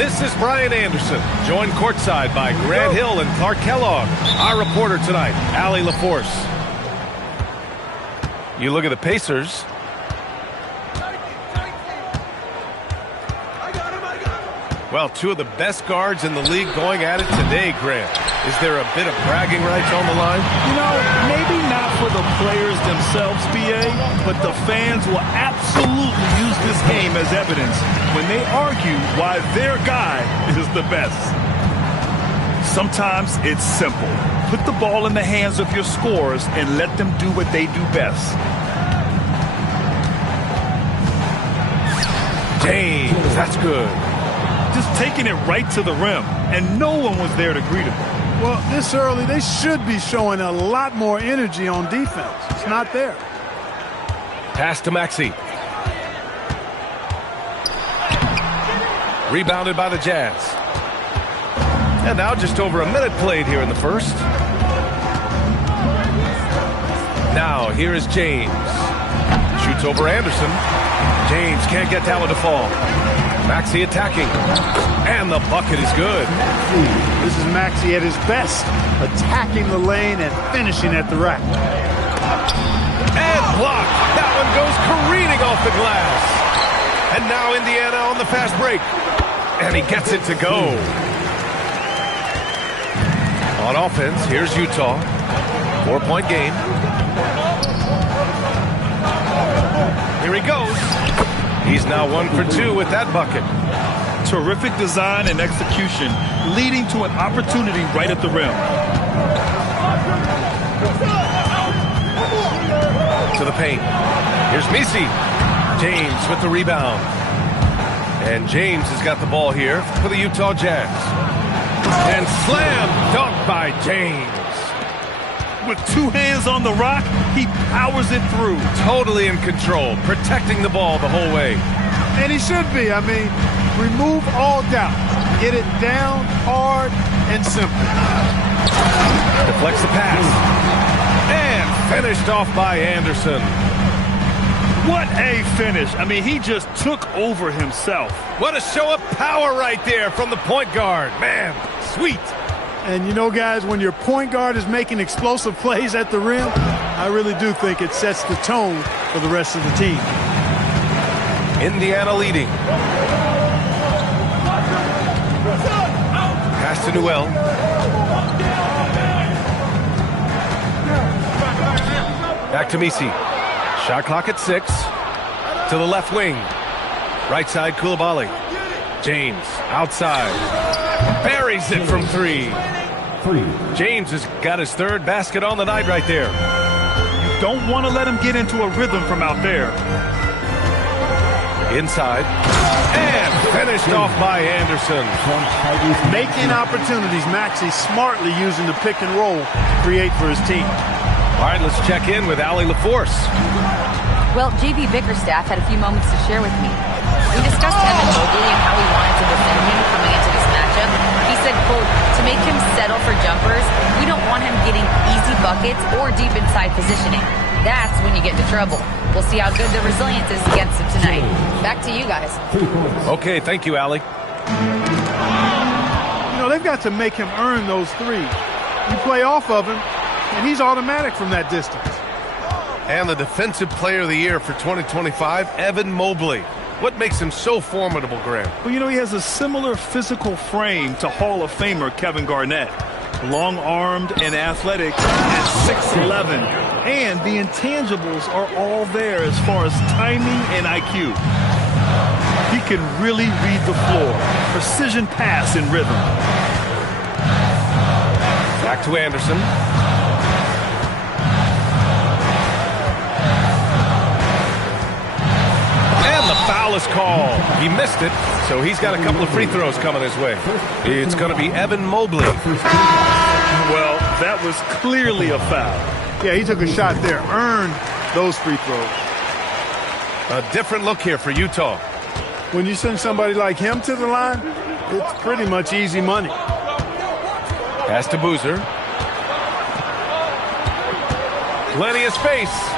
This is Brian Anderson, joined courtside by Grant Hill and Clark Kellogg. Our reporter tonight, Allie LaForce. You look at the Pacers. Well, two of the best guards in the league going at it today, Grant. Is there a bit of bragging rights on the line? You know, maybe not for the players themselves, B.A., but the fans will absolutely use this game as evidence when they argue why their guy is the best. Sometimes it's simple. Put the ball in the hands of your scorers and let them do what they do best. James, that's good. Just taking it right to the rim, and no one was there to greet him. Well, this early, they should be showing a lot more energy on defense. It's not there. Pass to Maxey. Rebounded by the Jazz. And now just over a minute played here in the first. Now here is James. Shoots over Anderson. James can't get Talon to fall. Maxey attacking. And the bucket is good. This is Maxey at his best, attacking the lane and finishing at the rack. And blocked. That one goes careening off the glass. And now Indiana on the fast break. And he gets it to go. On offense, here's Utah. 4-point game. Here he goes. He's now 1 for 2 with that bucket. Terrific design and execution, leading to an opportunity right at the rim. To the paint. Here's Messi. James with the rebound. And James has got the ball here for the Utah Jazz. And slam dunk by James. With 2 hands on the rock, he powers it through. Totally in control, protecting the ball the whole way. And he should be. I mean, remove all doubt. Get it down, hard, and simple. Deflects the pass. And finished off by Anderson. What a finish. I mean, he just took over himself. What a show of power right there from the point guard. Man, sweet. And you know, guys, when your point guard is making explosive plays at the rim, I really do think it sets the tone for the rest of the team. Indiana leading. Pass to Newell. Back to Messi. Shot clock at 6. To the left wing. Right side, Coulibaly. James outside. Buries it from 3. James has got his 3rd basket on the night right there. You don't want to let him get into a rhythm from out there. Inside. And finished off by Anderson. Making opportunities. Maxey smartly using the pick and roll to create for his team. All right, let's check in with Allie LaForce. Well, JV Bickerstaff had a few moments to share with me. We discussed Evan Mobley and how we wanted to defend him coming into this matchup. He said, quote, to make him settle for jumpers, we don't want him getting easy buckets or deep inside positioning. That's when you get into trouble. We'll see how good the resilience is against him tonight. Back to you guys. Okay, thank you, Allie. You know, they've got to make him earn those threes. You play off of him, and he's automatic from that distance. And the Defensive Player of the Year for 2025, Evan Mobley. What makes him so formidable, Graham? Well, you know, he has a similar physical frame to Hall of Famer Kevin Garnett. Long-armed and athletic at 6'11". And the intangibles are all there as far as timing and IQ. He can really read the floor. Precision pass and rhythm. Back to Anderson. The foul is called. He missed it, so he's got a couple of free throws coming his way. It's going to be Evan Mobley. Well, that was clearly a foul. Yeah, he took a shot there, earned those free throws. A different look here for Utah. When you send somebody like him to the line, it's pretty much easy money. Pass to Boozer. Plenty of space.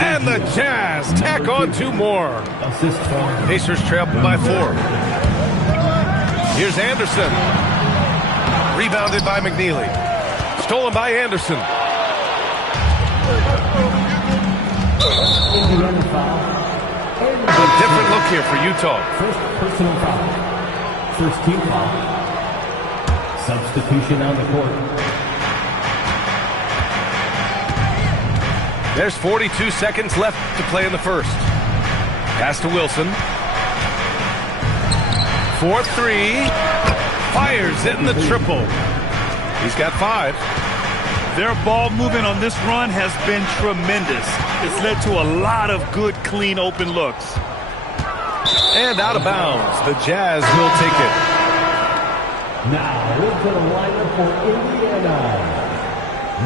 And the Jazz tack on 2 more. Pacers trail by 4. Here's Anderson. Rebounded by McNeely. Stolen by Anderson. A different look here for Utah. First personal foul. First team foul. Substitution on the court. There's 42 seconds left to play in the first. Pass to Wilson. 4-3. Fires it in the triple. He's got 5. Their ball movement on this run has been tremendous. It's led to a lot of good, clean, open looks. And out of bounds. The Jazz will take it. Now into the lineup for Indiana.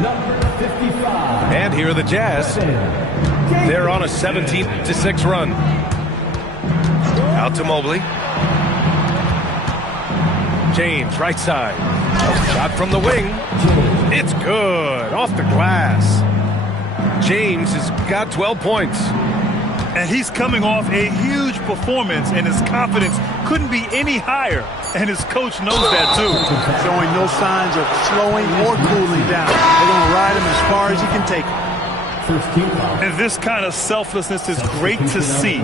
Number 55. And here are the Jazz. They're on a 17-6 run. Out to Mobley. James, right side. Shot from the wing. It's good. Off the glass. James has got 12 points. And he's coming off a huge performance, and his confidence couldn't be any higher. And his coach knows that, too. Showing no signs of slowing or cooling down. They're going to ride him as far as he can take him. First team foul. And this kind of selflessness is great to see.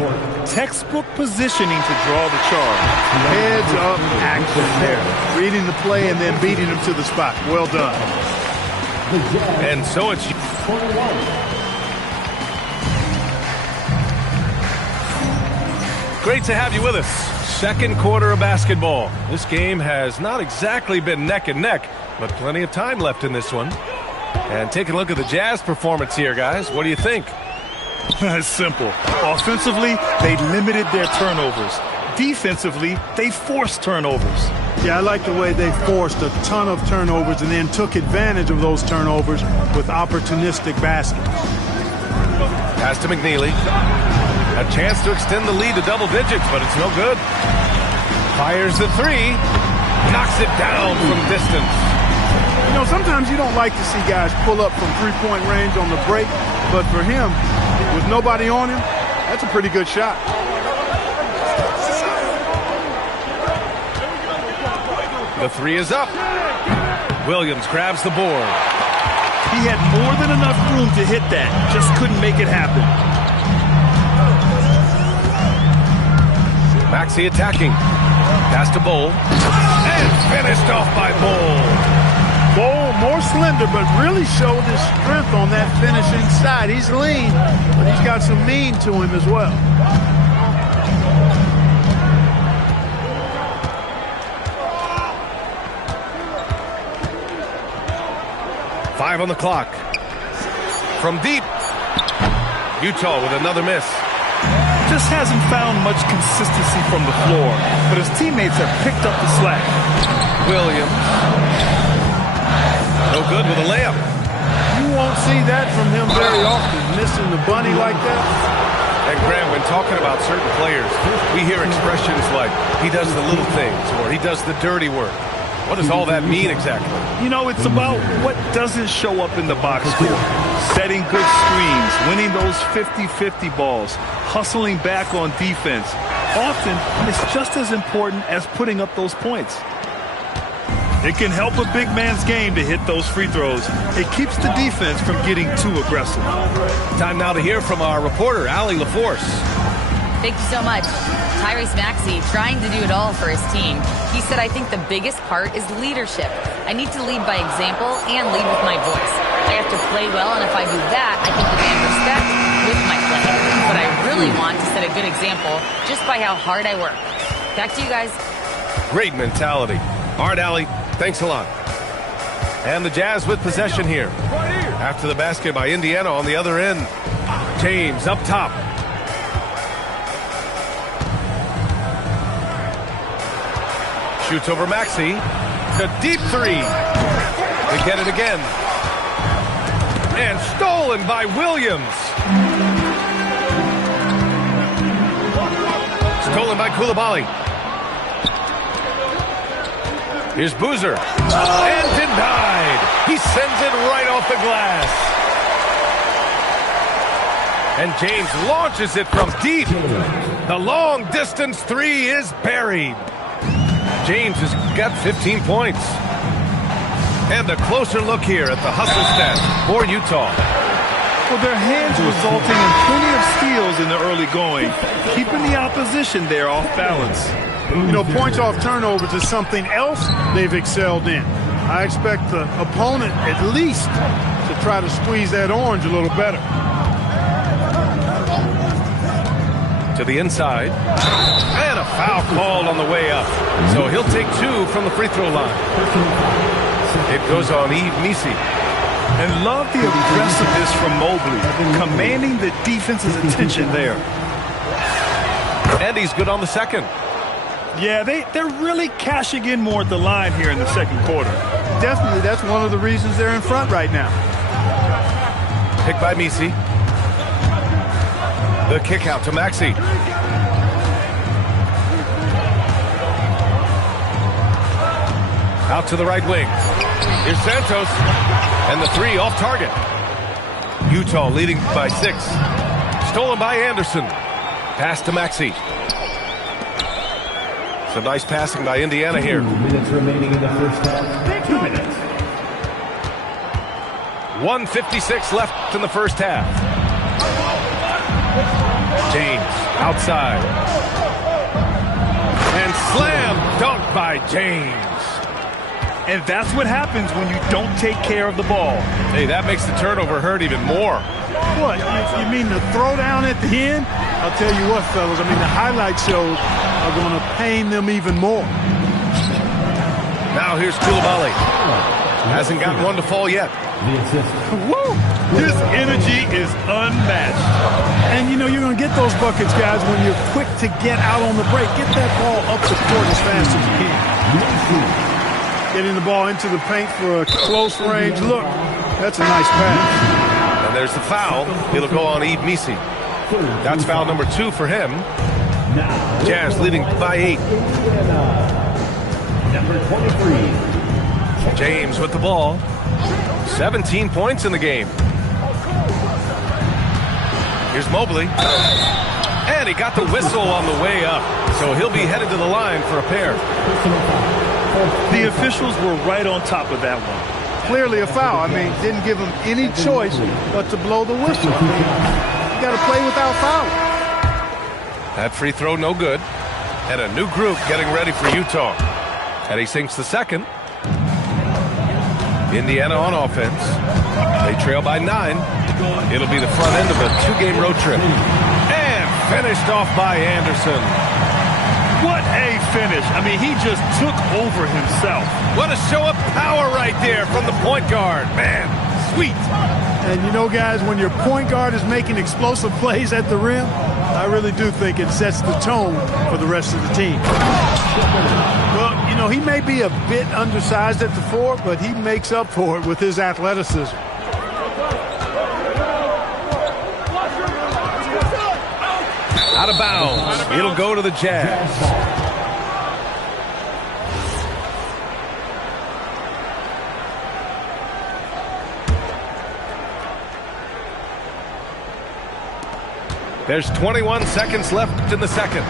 Textbook positioning to draw the charge. Heads up action there. Reading the play and then beating him to the spot. Well done. And so it's... Great to have you with us. Second quarter of basketball. This game has not exactly been neck and neck, but plenty of time left in this one. And taking a look at the Jazz performance here, guys. What do you think? It's simple. Offensively, they limited their turnovers. Defensively, they forced turnovers. Yeah, I like the way they forced a ton of turnovers and then took advantage of those turnovers with opportunistic baskets. Pass to McNeely. A chance to extend the lead to double digits, but it's no good. Fires the 3. Knocks it down from distance. You know, sometimes you don't like to see guys pull up from three-point range on the break, but for him, with nobody on him, that's a pretty good shot. The 3 is up. Williams grabs the board. He had more than enough room to hit that, just couldn't make it happen. Maxey attacking. Pass to Bull. And finished off by Bull. Bull, more slender, but really showed his strength on that finishing side. He's lean, but he's got some mean to him as well. Five on the clock. From deep. Utah with another miss. Just hasn't found much consistency from the floor, but his teammates have picked up the slack. Williams. No good with a layup. You won't see that from him very often, missing the bunny like that. And Graham, when talking about certain players, we hear expressions like, he does the little things, or he does the dirty work. What does all that mean exactly? You know, it's about what doesn't show up in the box score. Setting good screens, winning those 50-50 balls, hustling back on defense. Often, it's just as important as putting up those points. It can help a big man's game to hit those free throws. It keeps the defense from getting too aggressive. Time now to hear from our reporter, Allie LaForce. Thank you so much. Tyrese Maxey trying to do it all for his team. He said, I think the biggest part is leadership. I need to lead by example and lead with my voice. I have to play well, and if I do that, I can demand respect with my play. But I really want to set a good example just by how hard I work. Back to you guys. Great mentality. All right, Allie, thanks a lot. And the Jazz with possession here. After the basket by Indiana on the other end. James up top. Shoots over Maxey. The deep 3. They get it again. And stolen by Williams. Stolen by Coulibaly. Here's Boozer. And denied. He sends it right off the glass. And James launches it from deep. The long distance 3 is buried. James has got 15 points. And a closer look here at the hustle stats for Utah. Well, their hands resulting in plenty of steals in the early going, keeping the opposition there off balance. You know, points off turnovers is something else they've excelled in. I expect the opponent at least to try to squeeze that orange a little better. To the inside. And a foul called on the way up. So he'll take 2 from the free throw line. It goes on Nehhhhh. And love the aggressiveness from Mobley, commanding the defense's attention there. And he's good on the second. Yeah, they're really cashing in more at the line here in the second quarter. Definitely, that's one of the reasons they're in front right now. Picked by Nehhhhh. The kick out to Maxey. Out to the right wing. Here's Santos. And the 3 off target. Utah leading by 6. Stolen by Anderson. Pass to Maxey. Some nice passing by Indiana here. 2 minutes remaining in the first half. 2 minutes. 1:56 left in the first half. James outside. And slam dunk by James. And that's what happens when you don't take care of the ball. Hey, that makes the turnover hurt even more. What, you mean the throwdown at the end? I'll tell you what, fellas, I mean, the highlight shows are going to pain them even more. Now here's Coulibaly. Hasn't gotten one to fall yet. The assist. Woo! His energy is unmatched. And, you know, you're going to get those buckets, guys, when you're quick to get out on the break. Get that ball up the court as fast as you can. Getting the ball into the paint for a close range look. That's a nice pass. And there's the foul. It'll go on Nehhhhh. That's foul number 2 for him. Jazz leading by 8. Number 23. James with the ball. 17 points in the game. Here's Mobley. And he got the whistle on the way up. So he'll be headed to the line for a pair. The officials were right on top of that one. Clearly a foul. I mean, didn't give him any choice but to blow the whistle. I mean, you got to play without fouling. That free throw no good. And a new group getting ready for Utah. And he sinks the second. Indiana on offense. They trail by 9. It'll be the front end of a 2-game road trip. And finished off by Anderson. What a finish. I mean, he just took over himself. What a show of power right there from the point guard. Man, sweet. And you know, guys, when your point guard is making explosive plays at the rim, I really do think it sets the tone for the rest of the team. Well, you know, he may be a bit undersized at the 4, but he makes up for it with his athleticism. Out of bounds. It'll go to the Jazz. There's 21 seconds left in the second.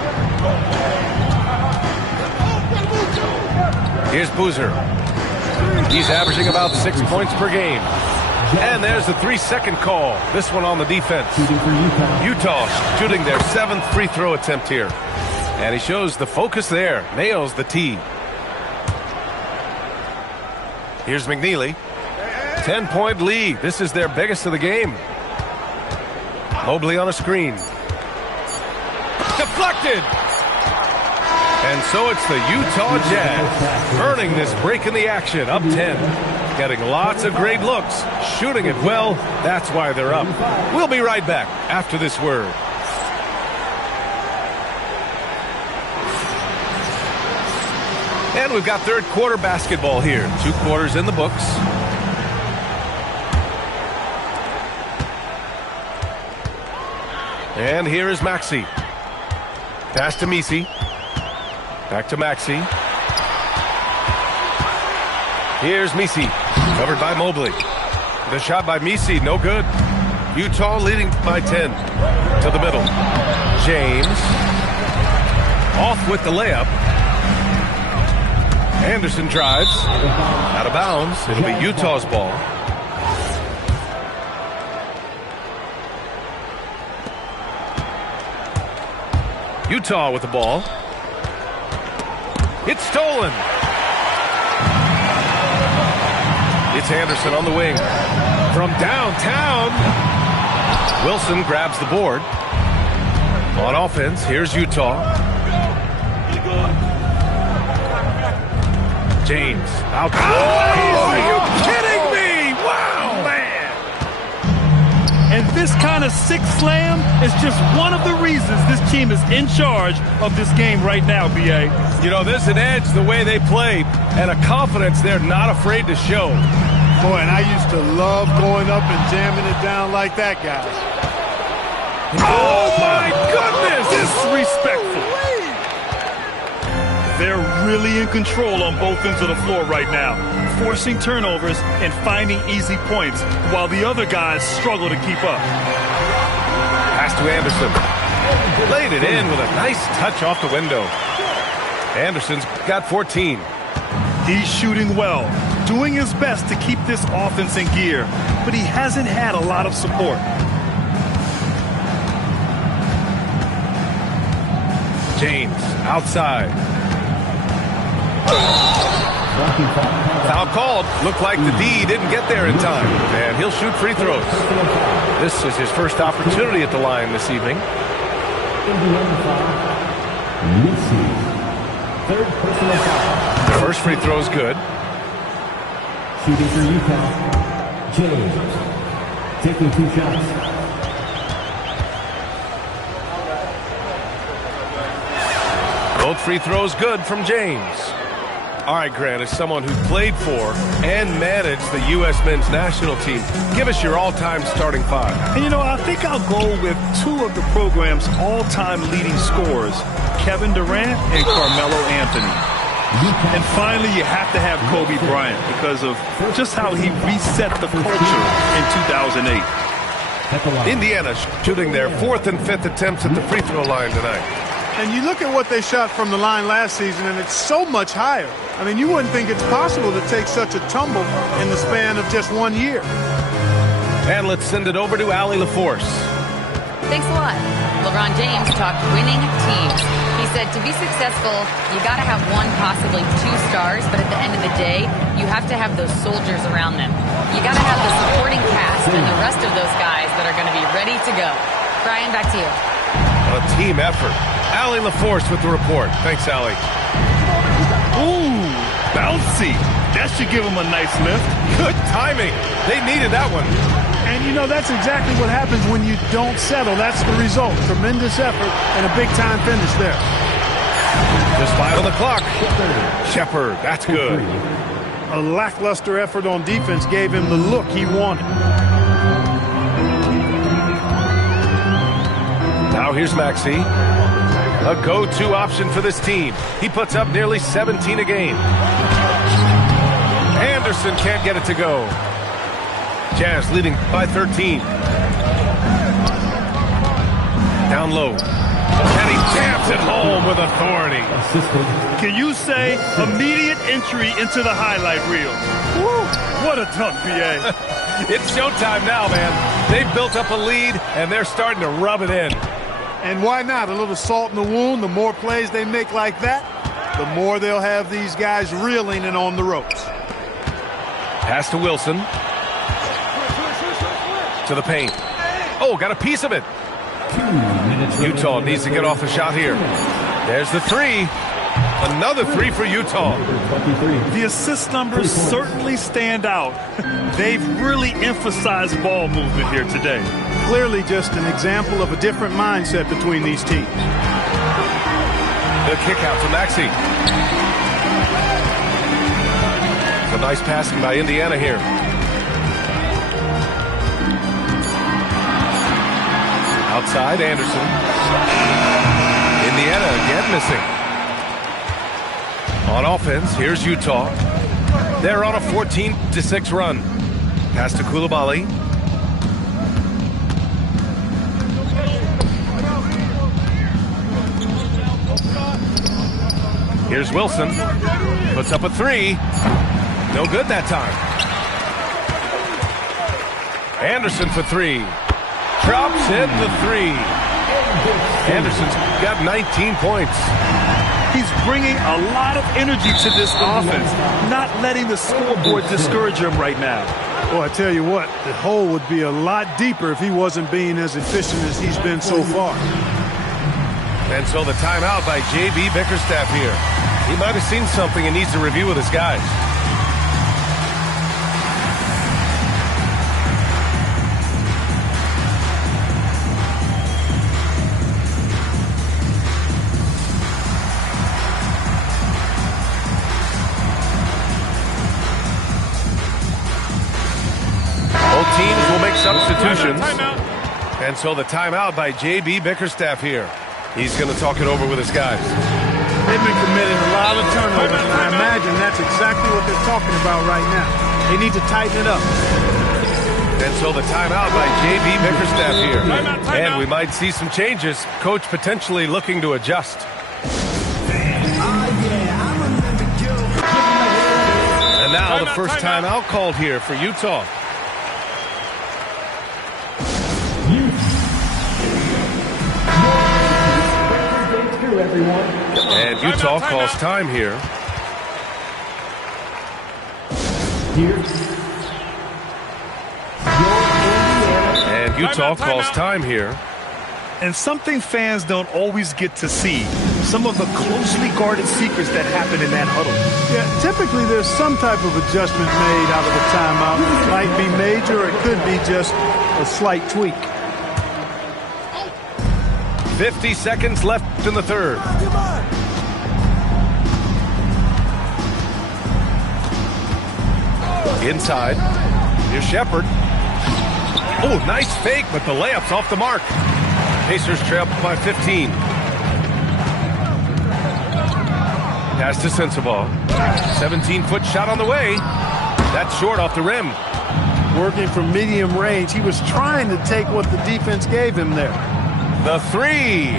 Here's Boozer. He's averaging about 6 points per game. And there's the 3-second call. This one on the defense. Utah shooting their 7th free throw attempt here. And he shows the focus there. Nails the tee. Here's McNeely. 10-point lead. This is their biggest of the game. Mobley on a screen. Deflected. And so it's the Utah Jazz earning this break in the action. Up 10. Getting lots of great looks. Shooting it well. That's why they're up. We'll be right back after this word. And we've got third quarter basketball here. 2 quarters in the books. And here is Maxey. Pass to Messi. Back to Maxey. Here's Messi. Covered by Mobley. The shot by Messi, no good. Utah leading by 10. To the middle. James. Off with the layup. Anderson drives. Out of bounds. It'll be Utah's ball. Utah with the ball. It's stolen. It's Anderson on the wing. From downtown. Wilson grabs the board. On offense, here's Utah. James out. Oh, are you kidding me? Wow, man. And this kind of six slam is just one of the reasons this team is in charge of this game right now, B.A. You know, there's an edge the way they play and a confidence they're not afraid to show. Boy, and I used to love going up and jamming it down like that, guys. Oh, my goodness! Disrespectful. They're really in control on both ends of the floor right now, forcing turnovers and finding easy points while the other guys struggle to keep up. Pass to Anderson. Laid it in with a nice touch off the window. Anderson's got 14. He's shooting well, doing his best to keep this offense in gear, but he hasn't had a lot of support. James outside. Foul called. Looked like the D didn't get there in time, and he'll shoot free throws. This is his first opportunity at the line this evening. Third personal foul. The first free throw is good. Shooting for Utah. James. Taking 2 shots. Both free throws good from James. All right, Grant, as someone who played for and managed the U.S. men's national team, give us your all-time starting five. And, you know, I think I'll go with 2 of the program's all-time leading scorers, Kevin Durant and Carmelo Anthony. And finally, you have to have Kobe Bryant because of just how he reset the culture in 2008. Indiana shooting their 4th and 5th attempts at the free throw line tonight. And you look at what they shot from the line last season, and it's so much higher. I mean, you wouldn't think it's possible to take such a tumble in the span of just 1 year. And let's send it over to Allie LaForce. Thanks a lot. LeBron James talked winning teams. He said to be successful, you got to have 1, possibly 2 stars, but at the end of the day, you have to have those soldiers around them. You got to have the supporting cast and the rest of those guys that are going to be ready to go. Brian, back to you. A team effort. Allie LaForce with the report. Thanks, Allie. Ooh, bouncy. That should give him a nice lift. Good timing. They needed that one. And, you know, that's exactly what happens when you don't settle. That's the result. Tremendous effort and a big-time finish there. Just 5 on the clock. Shepard, that's good. A lackluster effort on defense gave him the look he wanted. Now here's Maxey. A go-to option for this team. He puts up nearly 17 a game. Anderson can't get it to go. Jazz leading by 13. Down low. And he jams it home with authority. Can you say immediate entry into the highlight reel? Woo, what a dunk, B.A. It's showtime now, man. They've built up a lead, and they're starting to rub it in. And why not? A little salt in the wound. The more plays they make like that, the more they'll have these guys reeling and on the ropes. Pass to Wilson. To the paint. Oh, got a piece of it. Utah needs to get off a shot here. There's the 3. Another 3 for Utah. The assist numbers certainly stand out. They've really emphasized ball movement here today. Clearly just an example of a different mindset between these teams. The kick out to Maxey. It's a nice passing by Indiana here. Outside, Anderson. Indiana again missing. On offense, here's Utah. They're on a 14-6 run. Pass to Coulibaly. Here's Wilson. Puts up a three. No good that time. Anderson for three. Drops in the three. Anderson's got 19 points. He's bringing a lot of energy to this offense, not letting the scoreboard discourage him right now. Well, I tell you what, the hole would be a lot deeper if he wasn't being as efficient as he's been so far. And so the timeout by J.B. Bickerstaff here. He might have seen something and needs to review with his guys. Both teams will make substitutions. And so the timeout by J.B. Bickerstaff here. He's going to talk it over with his guys. They've been committing a lot of turnovers, and I imagine that's exactly what they're talking about right now. They need to tighten it up. And so the timeout by J.B. Bickerstaff here. And we might see some changes. Coach potentially looking to adjust. And now the first timeout called here for Utah. And Utah calls time here. And Utah calls time here. And something fans don't always get to see, some of the closely guarded secrets that happen in that huddle. Yeah, typically there's some type of adjustment made out of a timeout. It might be major, or it could be just a slight tweak. 50 seconds left in the third. Inside. Here's Shepard. Oh, nice fake, but the layup's off the mark. Pacers trail by 15. Pass to Sensabaugh. 17-foot shot on the way. That's short off the rim. Working from medium range, he was trying to take what the defense gave him there. The three.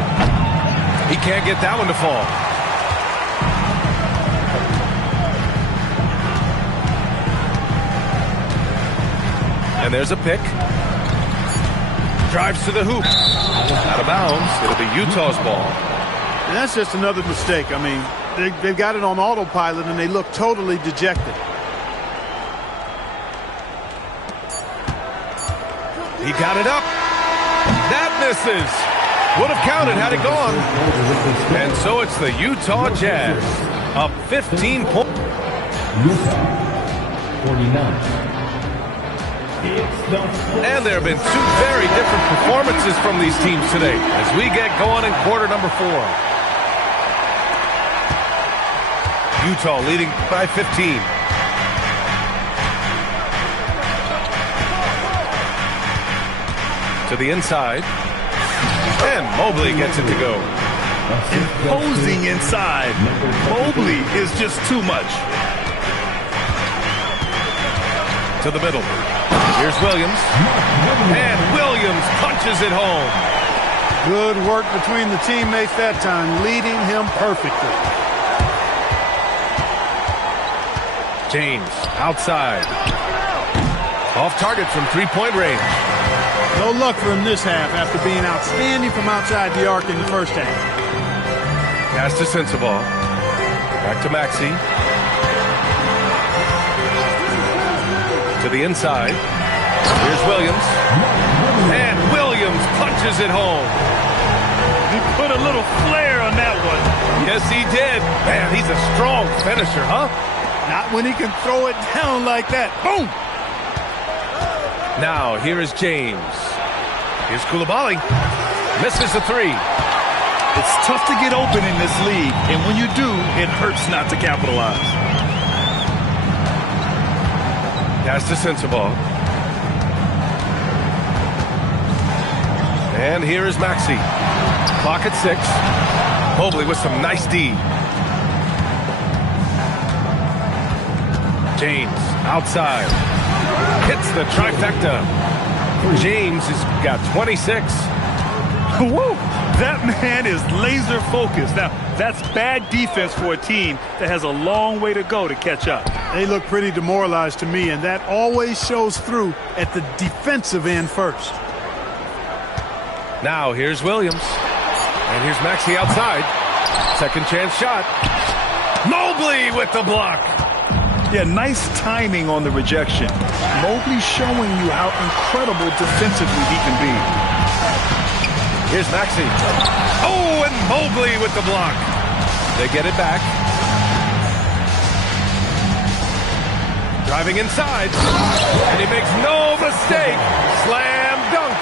He can't get that one to fall. And there's a pick. Drives to the hoop. Out of bounds. It'll be Utah's ball. And that's just another mistake. I mean, they've got it on autopilot, and they look totally dejected. He got it up. That misses. Would have counted had it gone. And so it's the Utah Jazz. Up 15 points. Utah, 49. And there have been two very different performances from these teams today as we get going in quarter number 4. Utah leading by 15. To the inside. And Mobley gets it to go. Imposing inside. Mobley is just too much. To the middle. Here's Williams. And Williams punches it home. Good work between the teammates that time, leading him perfectly. James outside. Off target from three-point range. No luck for him this half after being outstanding from outside the arc in the first half. Pass to Sensabaugh. Back to Maxey. To the inside. Here's Williams. And Williams punches it home. He put a little flair on that one. Yes, he did. Man, he's a strong finisher, huh? Not when he can throw it down like that. Boom! Now, here is James. Here's Coulibaly. Misses the three. It's tough to get open in this league, and when you do, it hurts not to capitalize. Pass to Sensabaugh. And here is Maxey. Clock at 6. Mobley with some nice D. James outside. Hits the trifecta. James has got 26. Woo! That man is laser focused. Now, that's bad defense for a team that has a long way to go to catch up. They look pretty demoralized to me, and that always shows through at the defensive end first. Now here's Williams. And here's Maxey outside. Second chance shot. Mobley with the block. Yeah, nice timing on the rejection. Mobley showing you how incredible defensively he can be. Here's Maxey. Oh, and Mobley with the block. They get it back. Driving inside. And he makes no mistake. Slam dunk.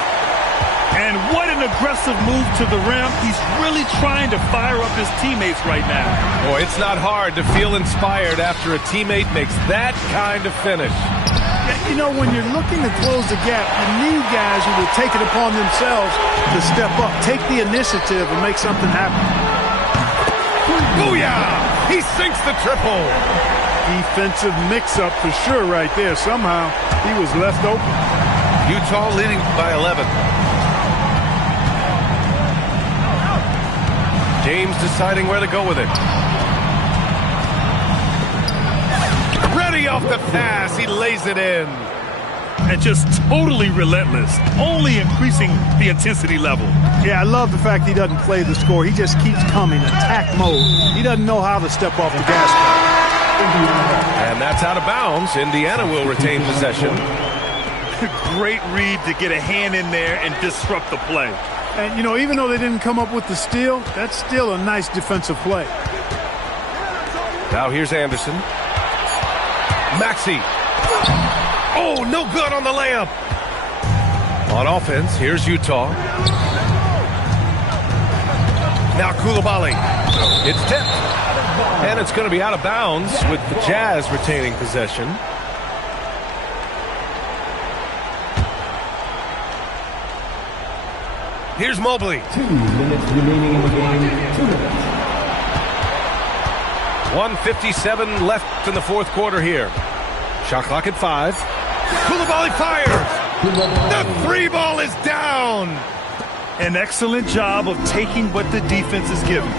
And what an aggressive move to the rim. He's really trying to fire up his teammates right now. Boy, it's not hard to feel inspired after a teammate makes that kind of finish. You know, when you're looking to close the gap, you need guys who will take it upon themselves to step up, take the initiative, and make something happen. Booyah! He sinks the triple. Defensive mix-up for sure right there. Somehow, he was left open. Utah leading by 11. James deciding where to go with it. Ready off the pass. He lays it in. And just totally relentless, only increasing the intensity level. Yeah, I love the fact he doesn't play the score. He just keeps coming, attack mode. He doesn't know how to step off the gas pedal. And that's out of bounds. Indiana will retain possession. Great read to get a hand in there and disrupt the play. And, you know, even though they didn't come up with the steal, that's still a nice defensive play. Now here's Anderson. Maxey. Oh, no good on the layup. On offense, here's Utah. Now Coulibaly. It's tipped. And it's going to be out of bounds with the Jazz retaining possession. Here's Mobley. 2 minutes remaining in the game. 2 minutes. 1:57 left in the fourth quarter here. Shot clock at 5. Coulibaly fires. The three ball is down. An excellent job of taking what the defense is giving.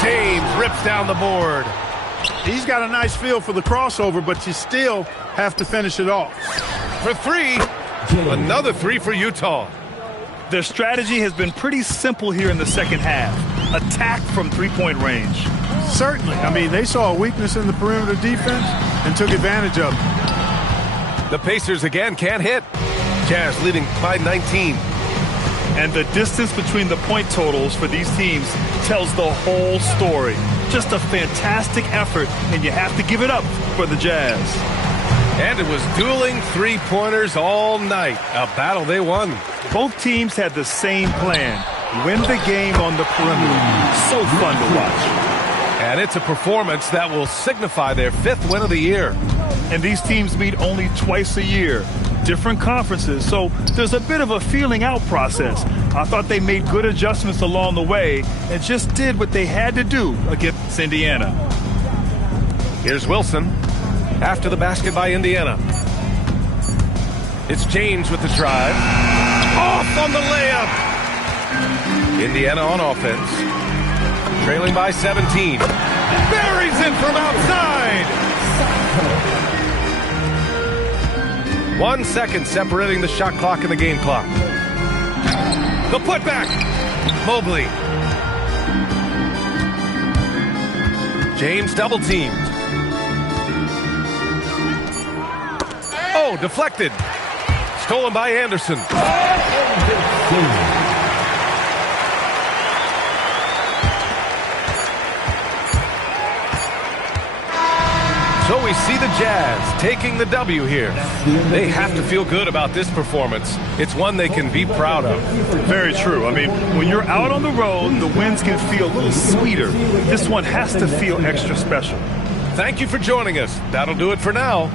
James rips down the board. He's got a nice feel for the crossover, but you still have to finish it off. For 3. Another 3 for Utah. Their strategy has been pretty simple here in the second half. Attack from three-point range. Certainly. I mean, they saw a weakness in the perimeter defense and took advantage of it. The Pacers again can't hit. Jazz leading by 19. And the distance between the point totals for these teams tells the whole story. Just a fantastic effort, and you have to give it up for the Jazz. And it was dueling three-pointers all night. A battle they won. Both teams had the same plan. Win the game on the perimeter. So fun to watch. And it's a performance that will signify their 5th win of the year. And these teams meet only twice a year. Different conferences, so there's a bit of a feeling out process. I thought they made good adjustments along the way and just did what they had to do against Indiana. Here's Wilson. After the basket by Indiana. It's James with the drive. Off on the layup. Indiana on offense. Trailing by 17. Buries it from outside. 1 second separating the shot clock and the game clock. The putback. Mobley. James double teamed. Oh, deflected. Stolen by Anderson. So we see the Jazz taking the W here. They have to feel good about this performance. It's one they can be proud of. Very true. I mean, when you're out on the road, the wins can feel a little sweeter. This one has to feel extra special. Thank you for joining us. That'll do it for now.